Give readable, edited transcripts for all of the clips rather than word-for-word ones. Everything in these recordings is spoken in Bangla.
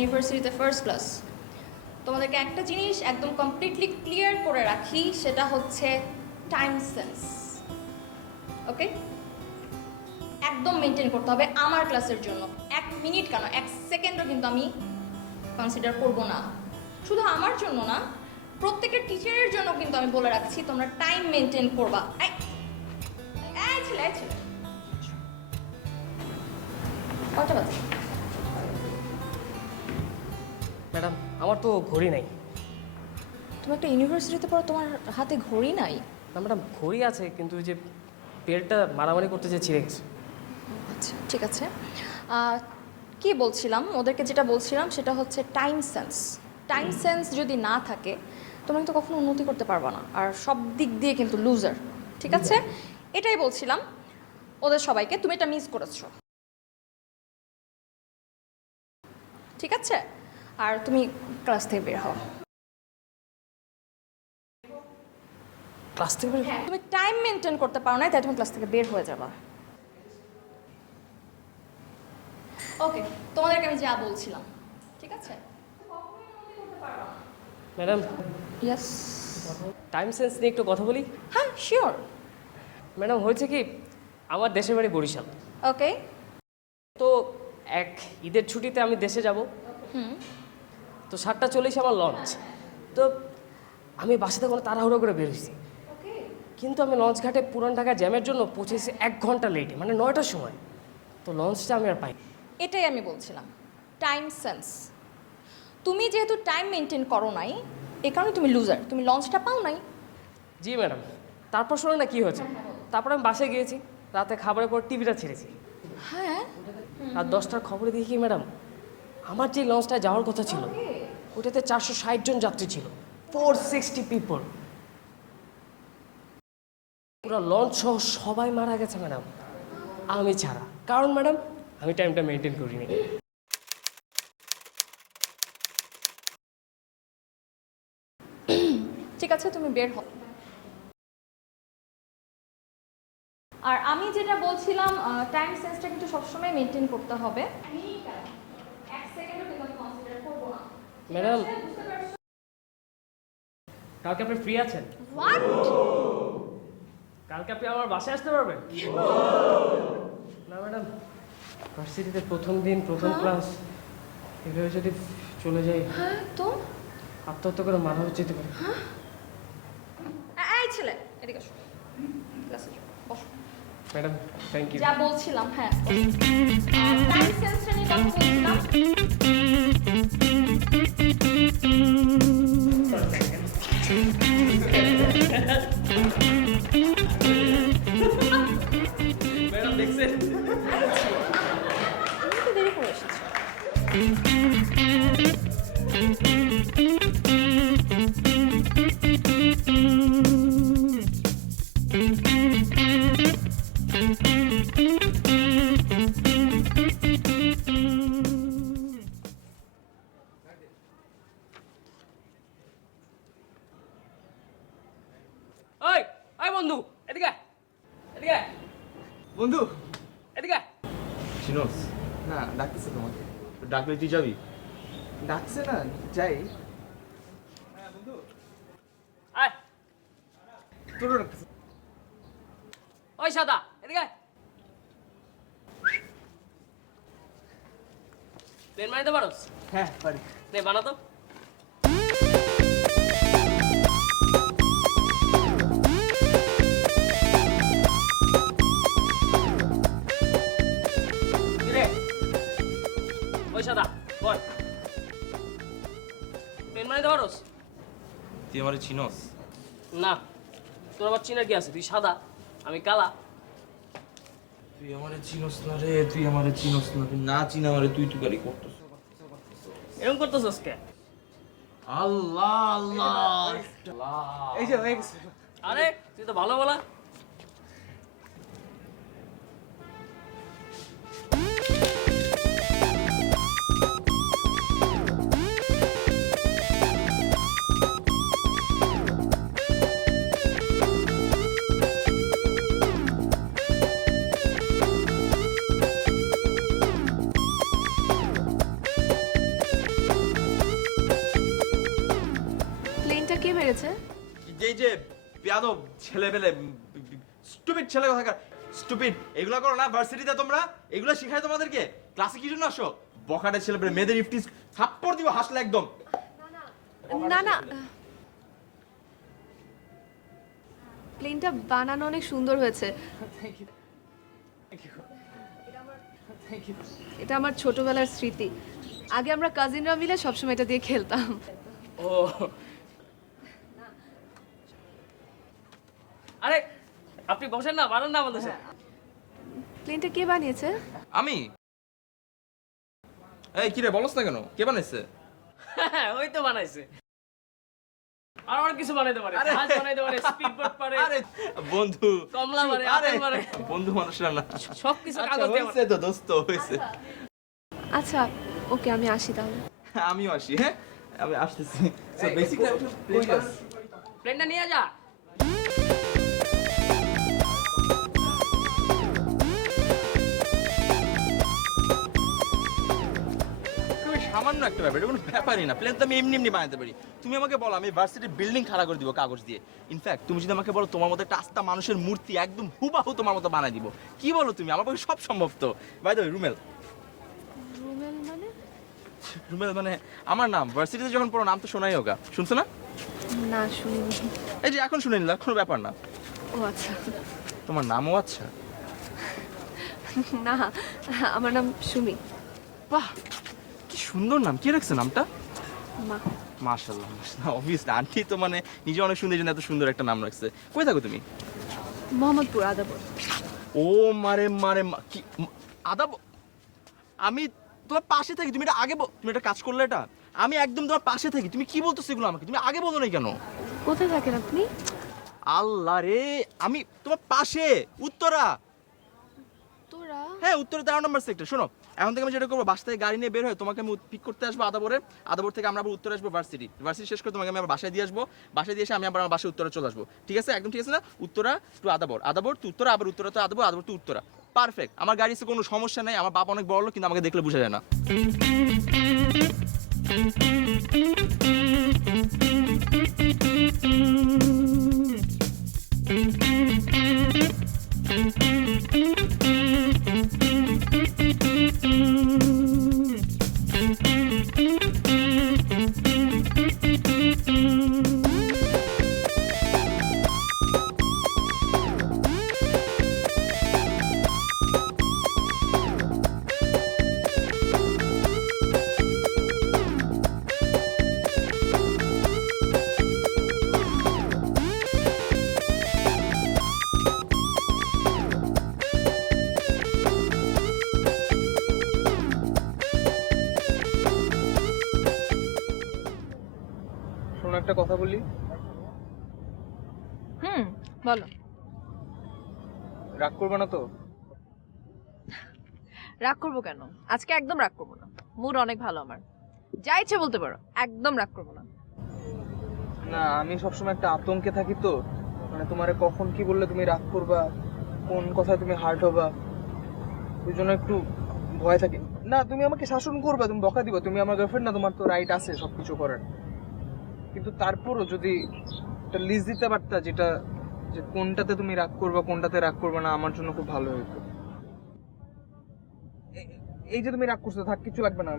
ইউনিভার্সিটিতে ফার্স্ট ক্লাস। তোমাদেরকে একটা জিনিস একদম কমপ্লিটলি ক্লিয়ার করে রাখি, সেটা হচ্ছে টাইম সেন্স। ওকে, একদম মেনটেন করতে হবে আমার ক্লাসের জন্য। 1 মিনিট কেন, 1 সেকেন্ডও কিন্তু আমি কনসিডার করব না। শুধু আমার জন্য না, প্রত্যেকের টিচারের জন্য কিন্তু আমি বলে রাখছি, তোমরা টাইম মেনটেন করবা। ছেলে কটা বাজে? ম্যাডাম, আমার তো ঘড়ি নাই। তুমি একটা ইউনিভার্সিটিতে পড়ো, তোমার হাতে ঘড়ি নাই? না ম্যাডাম, ঘড়ি আছে, কিন্তু ওই যে বেল্টটা মারামারি করতে যে ছিঁড়ে গেছে। আচ্ছা ঠিক আছে। কি বলছিলাম, ওদেরকে যেটা বলছিলাম সেটা হচ্ছে টাইম সেন্স। টাইম সেন্স যদি না থাকে তোমরা কিন্তু কখনো উন্নতি করতে পারবে না, আর সব দিক দিয়ে কিন্তু লুজার। ঠিক আছে, এটাই বলছিলাম ওদের সবাইকে। তুমি এটা মিস করেছো, ঠিক আছে? আর তুমি ক্লাস থেকে বের হও। ক্লাস থেকে বের? তুমি টাইম মেনটেন করতে পারো না, তাই তুমি ক্লাস থেকে বের হয়ে যাবা। ওকে, তোমাদেরকে আমি যা বলছিলাম, ঠিক আছে? Madam, yes. টাইম সেন্স নিয়ে একটু কথা বলি। হ্যাঁ শিওর। ম্যাডাম, হয়েছে কি, আমার দেশের বাড়ি বরিশাল। ওকে। তো এক ঈদের ছুটিতে আমি দেশে যাব। তো 7:40 আমার লঞ্চ। তো আমি বাসাতে কোনো তাড়াহুড়ো করে বেরোইছি, কিন্তু আমি লঞ্চ ঘাটে পুরান ঢাকা জ্যামের জন্য পৌঁছেছি 1 ঘন্টা লেটে, মানে 9টার সময়। তো লঞ্চটা আমি আর পাই। এটাই আমি বলছিলাম, টাইম সেন্স। তুমি যেহেতু টাইম মেনটেন করো নাই, এ কারণে তুমি লুজার, তুমি লঞ্চটা পাও নাই। জি ম্যাডাম, তারপর শোনো না কি হয়েছে। তারপর আমি বাসায় গিয়েছি, রাতে খাবারের পর টিভিটা ছেড়েছি। হ্যাঁ, আর 10টার খবরে দেখি ম্যাডাম, আমার যে লঞ্চটায় যাওয়ার কথা ছিল ওটাতে 460 জন যাত্রী ছিল, 460 পিপল। পুরো লঞ্চ সহ সবাই মারা গেছে ম্যাডাম, আমি ছাড়া। কারণ ম্যাডাম, আমি টাইমটা মেনটেন করিনি। ঠিক আছে, তুমি বের হও। আর আমি যেটা বলছিলাম, টাইম সেন্সটা কিন্তু সবসময় মেনটেন করতে হবে। ম্যাডাম, কালকে আপনি ফ্রি আছেন? হোয়াট? কালকে আপনি আমার বাসায় আসতে পারবেন? না ম্যাডাম, ভার্সিটিতে প্রথম দিন, প্রথম ক্লাস, এভাবে যদি চলে যাই, হ্যাঁ তো আত্মহত্যা করে মারা যেতে পারে। এই ছেলে, এদিকে আসো, ক্লাসে যাও, বসো। Madam, thank you. যা বলছিলাম, হ্যাঁ, টাইম সেন্সটা নিয়ে কথা বলছিলাম। ম্যাডাম দেখছেন? তুমি তো দেরি করে এসেছো। ওই ওই বন্ধু, এদিকে আয়, এদিকে আয়, বন্ধু এদিকে আয়। চিনোস? না, ডাকতেছে তোমাকে। ডাকলে তুই যাবি? ডাকছে না, যাই। আয়। তোরও ডাকতেছে। ওই সাদা, এদিকে আয়। প্লেন বানাইতে পারোস? হ্যাঁ পারি। নে বানা তো। কিরে? ওই সাদা, বল। প্লেন বানাইতে পারোস? তুই আমার চিনোস? না, তোর আবার চিনার কি আছে? তুই সাদা, আমি কালা। তুই আমার চিনোস না রে, তুই আমার চিনোস না। তুই না চিনা আমারে তুই গাড়ি করতেছ। এরকম করতেছস কে? আল্লাহ আল্লাহ, এই যে হয়ে গেছে। আরে তুই তো ভালো বলা। বেয়াদব ছেলেবেলে, স্টুপিড ছেলে কোথাকার, স্টুপিড। এগুলো করো না ভার্সিটিতে তোমরা, এগুলো শিখায় তোমাদেরকে? ক্লাসে কি জন্য আসো? বখাটে ছেলেবেলে, মেয়েদের ইফটিস থাপ্পড় দিব হাসলে একদম। না না, প্লেনটা বানানো অনেক সুন্দর হয়েছে। এটা আমার ছোটবেলার স্মৃতি। আগে আমরা কাজিনরা মিলে সবসময় এটা দিয়ে খেলতাম। ও আরে আপনি বসেন না, বানান না আমাদের সাথে। প্লেনটা কে বানিয়েছে? আমি? এই কি রে, বলছ না কেন? কে বানাইছে? ওই তো বানাইছে। আর অনেক কিছু বানাইতে পারে, জাহাজ বানাইতে পারে, স্পিড বোট পারে, আরে বন্ধু, কমলা পারে, আরে আপেল পারে, বন্ধু মানুষরা না। সবকিছু আচ্ছা, কাগজ দিয়ে হয়েছে তো দোস্ত, হয়েছে। আচ্ছা ওকে, আমি আসি তাহলে। আমিও আসি, হ্যাঁ আমি আসতেছি। সো বেসিক্যালি প্লেনটা নিয়ে যা। খুবই সামান্য একটা ব্যাপার, এটা কোনো ব্যাপারই না। প্লেন তো আমি এমনি এমনি বানাতে পারি। তুমি আমাকে বলো, আমি ভার্সিটির বিল্ডিং খাড়া করে দিব কাগজ দিয়ে। ইনফ্যাক্ট তুমি যদি আমাকে বলো তোমার মতো একটা আস্তা মানুষের মূর্তি একদম হুবাহু তোমার মতো বানাই দিব। কি বলো তুমি? আমার পক্ষে সব সম্ভব তো। By the way, রুমেল। রুমেল মানে? রুমেল মানে আমার নাম। ভার্সিটিতে যখন পড়ো নাম তো শোনাই হোক, শুনছো না? না শুনিনি। এই যে এখন শুনে নিলাম, কোনো ব্যাপার না। ও আচ্ছা। তোমার নামও আচ্ছা। না, আমার নাম সুমি। বাহ, কি সুন্দর নাম। কে রাখছে নামটা? মা। মাশাআল্লাহ, মাশাআল্লাহ। অবভিয়াসলি আন্টি তো মানে নিজে অনেক সুন্দর, জন্য এত সুন্দর একটা নাম রাখছে। কই থাকো তুমি? মোহাম্মদপুর, আদাবর। ও মারে মারে কি আদাব? আমি তোমার পাশে থাকি, তুমি এটা আগে তুমি একটা কাজ করলে এটা। আমি একদম তোমার পাশে থাকি, তুমি কি বলতেছো এগুলো আমাকে? তুমি আগে বলো না কেন? কোথায় থাকেন আপনি? আল্লাহ রে, আমি তোমার পাশে, উত্তরা। তোরা? হ্যাঁ, উত্তরা 13 নম্বর সেক্টর। শোনো, এখন থেকে আমি যেটা করবো, বাসা থেকে গাড়ি নিয়ে বের হয় তোমাকে আমি পিক করতে আসবো আদাবরে। আদাবর থেকে আমরা আবার উত্তরে আসবো ভার্সিটি। ভার্সিটি শেষ করে তোমাকে আমি আবার বাসায় দিয়ে আসবো। বাসায় দিয়ে এসে আমি আবার আমার বাসায় উত্তরে চলে আসবো। ঠিক আছে? একদম ঠিক আছে না? উত্তরা টু আদাবর, আদাবর টু উত্তরা, আবার Uttara to Adabor, Adabor to Uttara. Perfect. আমার গাড়ি এসে কোনো সমস্যা নেই। আমার বাপ অনেক বড় লোক, কিন্তু আমাকে দেখলে বোঝা যায় না। শোনো, একটা কথা বলি। বলো। রাগ করবে না তো? রাগ করবো কেন? আজকে একদম রাগ করবো না। মুড অনেক ভালো আমার। যা ইচ্ছে বলতে পারো, একদম রাগ করবো না। না, আমি সবসময় একটা আতঙ্কে থাকি তো, মানে তোমারে কখন কি বললে তুমি রাগ করবা, কোন কথায় তুমি হার্ট হবা, ওই জন্য একটু ভয় থাকি। না, তুমি আমাকে শাসন করবে, তুমি বকা দিবা, তুমি আমার গার্লফ্রেন্ড না, তোমার তো রাইট আছে সবকিছু করার। কিন্তু তারপরও যদি একটা লিস্ট দিতে পারতা, যেটা যে কোনটাতে তুমি রাগ করবা, কোনটাতে রাগ করবে না, আমার জন্য খুব ভালো হতো। এই যে তুমি রাগ করছো, থাক, কিছু লাগবে না,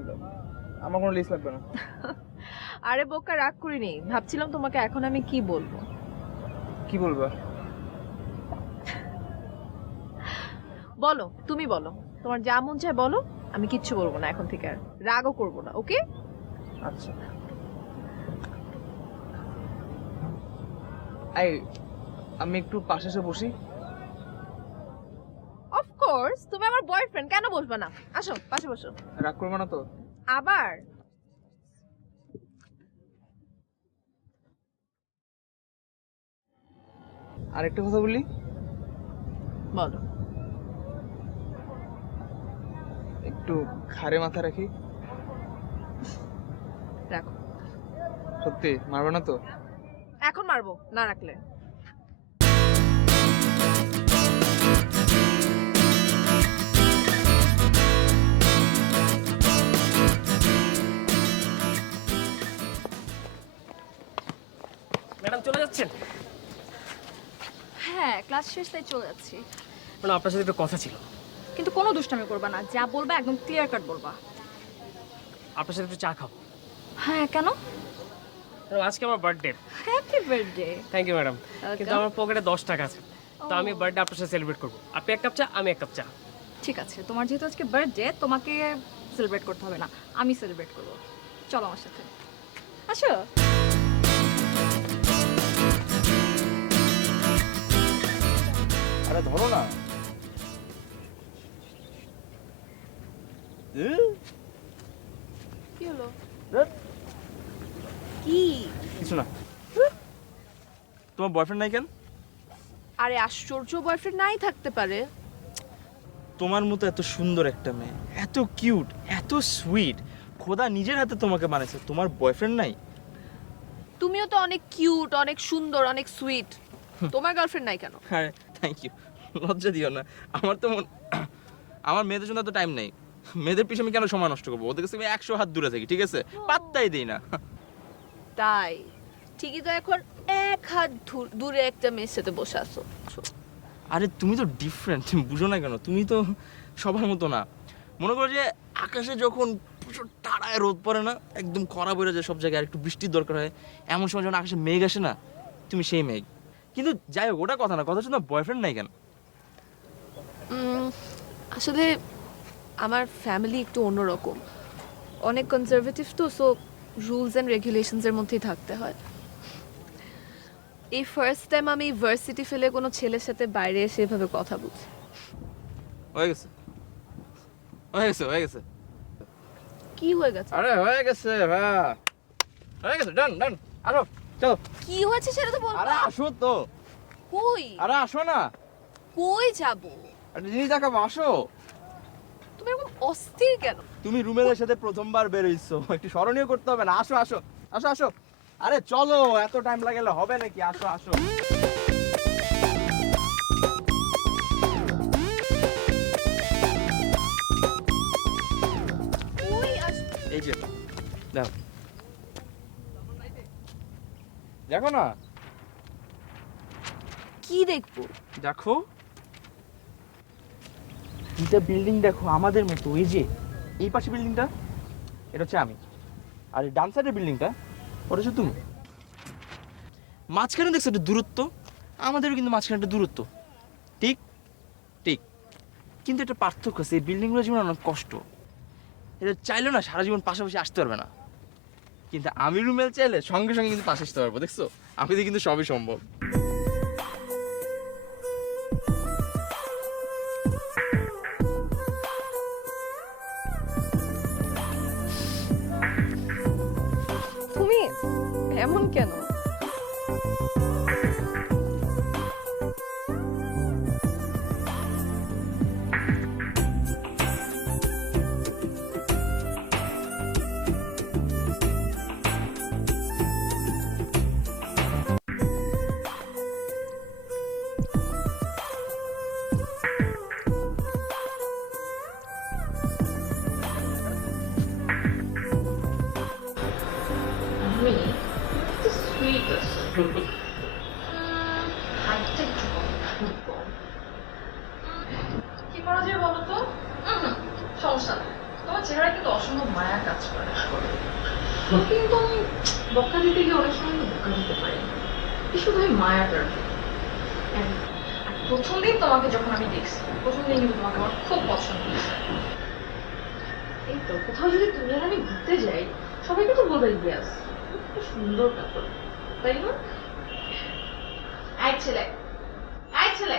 আমার কোনো লিস্ট লাগবে না। আরে বোকা, রাগ করিনি। ভাবছিলাম তোমাকে এখন আমি কি বলবো। কি বলবা? বলো, তুমি বলো, তোমার যা মন চায় বলো। আমি কিচ্ছু বলবো না এখন থেকে, আর রাগও করবো না। ওকে? আচ্ছা, এই আমি একটু পাশে এসে বসি। অফকোর্স, তুমি আমার বয়ফ্রেন্ড, কেন বসবে না? আসো, পাশে বসো। রাগ করবে না তো? আবার আরেকটা কথা বলি। বলো। একটু ঘাড়ে মাথা রাখি। রাখো। সত্যি মারবে না তো? এখন মারবো না রাখলে। ম্যাডাম চলে যাচ্ছেন? ক্লাস শেষ তাই চলে যাচ্ছি। মানে আপনার সাথে একটু কথা ছিল। কিন্তু কোনো দুষ্টামি করবা না, যা বলবা একদম ক্লিয়ার কাট বলবা। আপনার সাথে একটু চা খাবো। হ্যাঁ কেন? ম্যাডাম আজকে আমার birthday. Happy birthday. Thank you madam. কিন্তু আমার পকেটে 10 টাকা আছে, তো আমি বার্থডে আপনার সাথে সেলিব্রেট করবো। আপনি এক কাপ চা, আমি এক কাপ চা। ঠিক আছে, তোমার যেহেতু আজকে বার্থডে তোমাকে সেলিব্রেট করতে হবে না, আমি সেলিব্রেট করব। চলো আমার সাথে আসো। আরে ধরো না। কি হলো? ধ্যাৎ, কি? কিছু না। তোমার বয়ফ্রেন্ড নাই কেন? আরে আশ্চর্য, বয়ফ্রেন্ড নাই থাকতে পারে। তোমার মতো এত সুন্দর একটা মেয়ে, এত কিউট, এত সুইট, খোদা নিজের হাতে তোমাকে বানাইছে, তোমার বয়ফ্রেন্ড নাই? তুমিও তো অনেক কিউট, অনেক সুন্দর, অনেক সুইট। তোমার গার্লফ্রেন্ড নাই কেন? হ্যাঁ থ্যাংক ইউ, লজ্জা দিও না। আমার তো আমার মেয়েদের জন্য তো টাইম নেই। মেয়েদের পিছনে আমি কেন সময় নষ্ট করবো? ওদের কাছে আমি 100 হাত দূরে থাকি, ঠিক আছে? পাত্তাই দিই না। তাই ঠিকই তো, এখন 1 হাত দূরে একটা মেয়ের সাথে বসে আছো। আরে তুমি তো ডিফারেন্ট, তুমি বুঝো না কেন? তুমি তো সবার মতো না। মনে করো যে আকাশে যখন প্রচুর টাড়ায় রোদ পড়ে না, একদম খরা বেরো যায় সব জায়গায়, আর একটু বৃষ্টির দরকার হয়, এমন সময় যখন আকাশে মেঘ আসে না, তুমি সেই মেঘ। কিন্তু যাই হোক, ওটা কথা না, কথা হচ্ছে তোমার বয়ফ্রেন্ড নাই কেন? আসলে আমার ফ্যামিলি একটু অন্যরকম, অনেক কনজারভেটিভ তো, সো রুলস অ্যান্ড রেগুলেশনসের মধ্যেই থাকতে হয়। এই ফার্স্ট টাইম আমি ভার্সিটি ফেলে কোনো ছেলের সাথে বাইরে এসে এভাবে কথা বলছি। হয়ে গেছে, হয়ে গেছে, হয়ে গেছে। কি হয়ে গেছে? আরে হয়ে গেছে ভাই, হয়ে গেছে, ডান ডান। আরো চলো। কি হয়েছে সেটা তো বল। আরে আসো তো। কই? আরে আসো না, কই যাব? একটা জিনিস দেখাবো, আসো। তুমি এরকম অস্থির কেন? তুমি রুমেলের সাথে প্রথমবার বের হইছো, একটু স্মরণীয় করতে হবে না? আসো আসো আসো আসো। আরে চলো, এত টাইম লাগালে হবে নাকি? আসো আসো। কই আস? এই যে দেখো, দেখো না, কি দেখবো? দেখো দুইটা বিল্ডিং দেখো আমাদের মতো। এই যে এই পাশে বিল্ডিংটা, এটা হচ্ছে আমি, আর এই ডান সাইডের বিল্ডিংটা ওটা হচ্ছে তুমি। মাঝখানে দেখছো একটা দূরত্ব, আমাদেরও কিন্তু মাঝখানে একটা দূরত্ব, ঠিক ঠিক। কিন্তু একটা পার্থক্য আছে, এই বিল্ডিংগুলো জীবন অনেক কষ্ট, এটা চাইলেও না সারা জীবন পাশাপাশি আসতে পারবে না। কিন্তু আমি রুমেল চাইলে সঙ্গে সঙ্গে কিন্তু পাশে আসতে পারবো, দেখছো? আমি কিন্তু সবই সম্ভব। তুমি এমন কেন? কি করা যায় বলো তো? সমস্যা নেই, তোমার চেহারা কিন্তু অসম্ভব মায়া কাজ করে। কিন্তু আমি বকা দিতে গিয়ে অনেক সময় আমি বকা দিতে পারি না, শুধু ওই মায়াটার। আর প্রথম দিন তোমাকে যখন আমি দেখছি, প্রথম দিন কিন্তু তোমাকে আমার খুব পছন্দ হয়েছে। এই তো কোথাও যদি তুমি আর আমি ঘুরতে যাই, সবাই কিন্তু বলবে ইয়াস খুব সুন্দর কাপড়, তাই না? এই ছেলে, এই ছেলে,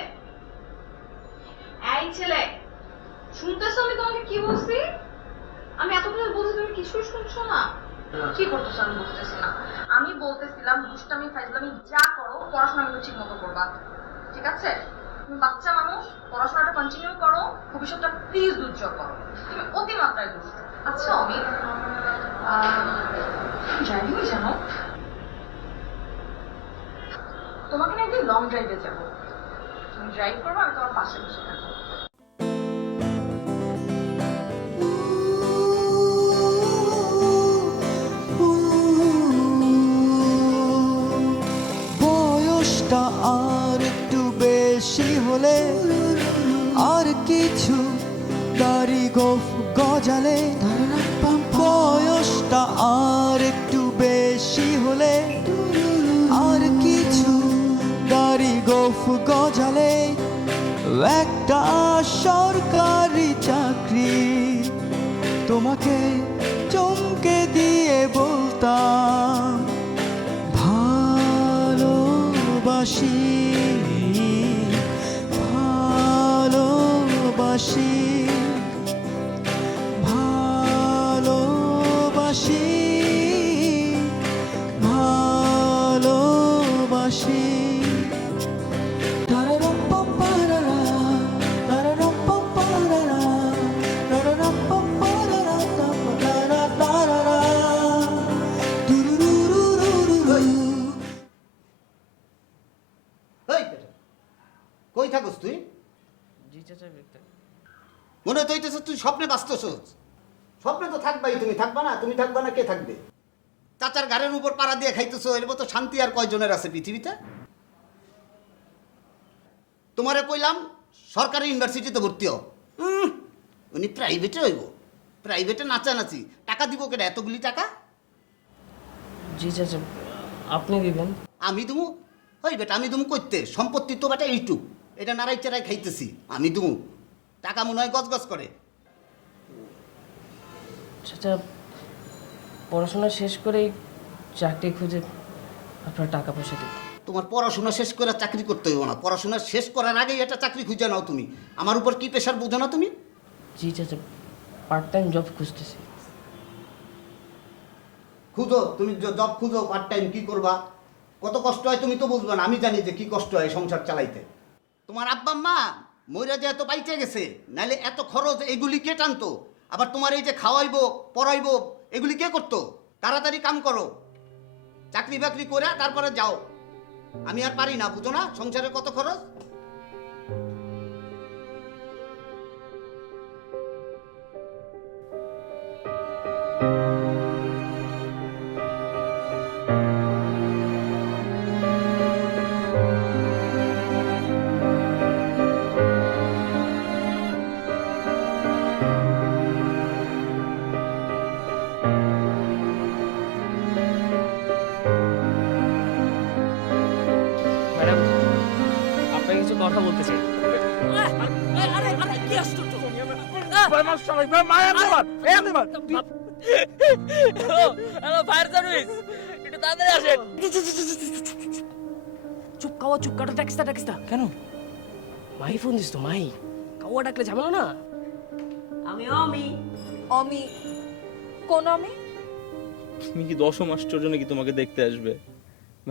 এই ছেলে, শুনতেছো আমি তোমাকে কি বলছি? আমি এতক্ষণ বলছি, তুমি কিছুই শুনছো না। কি করতেছো আমি বুঝতেছি না। আমি বলতেছিলাম দুষ্টামি ফাইজলামি যা করো, পড়াশোনা কিন্তু ঠিক মতো করবা, ঠিক আছে? তুমি বাচ্চা মানুষ, পড়াশোনাটা কন্টিনিউ করো, ভবিষ্যৎটা প্লিজ উজ্জ্বল করো। তুমি অতিমাত্রায় দুষ্ট। আচ্ছা আমি ড্রাইভিং জানো? তোমাকে না একদিন লং ড্রাইভে যাবো, তুমি ড্রাইভ করবো, আমি তোমার পাশে বসে থাকবো। বয়সটা আর একটু বেশি গোফ গজালে বয়সটা আর একটু বেশি হলে আর কিছু দাড়ি গোফ গজালে একটা সরকারি চাকরি তোমাকে চমকে দিয়ে বলতাম ভালোবাসি ভালোবাসি ভালোবাসি ভালোবাসি তারারাম্পাম্পারারা, তারারাম্পাম্পারারা, তারারাম্পাম্পারারা, তারারারারা, দুরুরুরুরুরু। এই বেটা, কই থাকস তুই? জি চাচা একটা মনে হইতেছে তুই স্বপ্নে বাঁচতেছ। স্বপ্নে তো থাকবাই, তুমি থাকবা না? তুমি থাকবা না, কে থাকবে? চাচার ঘাড়ের উপর পাড়া দিয়ে খাইতেছো, এর মতো শান্তি আর কয়জনের আছে পৃথিবীতে? তোমারে কইলাম সরকারি ইউনিভার্সিটিতে ভর্তি হও। উনি প্রাইভেটে হইব। প্রাইভেটে নাচানাচি, টাকা দিব কেটে এতগুলি টাকা? জি চাচা আপনি দিবেন। আমি দুমু? ওই বেটা আমি দুমু করতে, সম্পত্তি তো বেটা এইটুক, এটা নাড়াই চাড়াই খাইতেছি, আমি দুমু? টাকা মনে হয় গজ গজ করে। চাচা পড়াশোনা শেষ করেই চাকরি খুঁজে আপনার টাকা পয়সা দিন। তোমার পড়াশোনা শেষ করে চাকরি করতে হইব না, পড়াশোনা শেষ করার আগেই এটা চাকরি খুঁজে নাও তুমি। আমার উপর কি প্রেশার বুঝো না তুমি? জি চাচা পার্ট টাইম জব খুঁজতেছি। খুঁজো, তুমি জব খুঁজো, পার্ট টাইম কি করবা? কত কষ্ট হয় তুমি তো বুঝবা না, আমি জানি যে কি কষ্ট হয় সংসার চালাইতে। তোমার আব্বা মা মইরা যে এত পাইতে গেছে, নাহলে এত খরচ এগুলি কে টানতো? আবার তোমার এই যে খাওয়াইবো পড়াইবো এগুলি কে করতো? তাড়াতাড়ি কাম করো, চাকরি বাকরি করে তারপরে যাও। আমি আর পারি না, বুঝো না সংসারে কত খরচ। ম্যাডাম আপনাকে কিছু কথা বলতে চাই। হ্যালো ফায়ার সার্ভিস, একটু তাড়াতাড়ি আসেন। চুপ কাওয়া চুপ, কাটা ট্যাক্সটা ট্যাক্সটা কেন? মাই ফোন দিস তো, মাই কাওয়া ডাকলে ঝামেলা না। আমি অমি। অমি? কোন অমি? তুমি কি দশম আশ্চর্য নাকি তোমাকে দেখতে আসবে?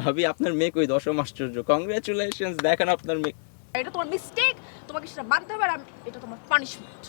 ভাবি আপনার মেয়ে কই দশম আশ্চর্য। কংগ্রাচুলেশনস, দেখেন আপনার মেয়ে। এটা তোমার মিস্টেক, তোমাকে সেটা মানতে হবে, আর এটা তোমার পানিশমেন্ট।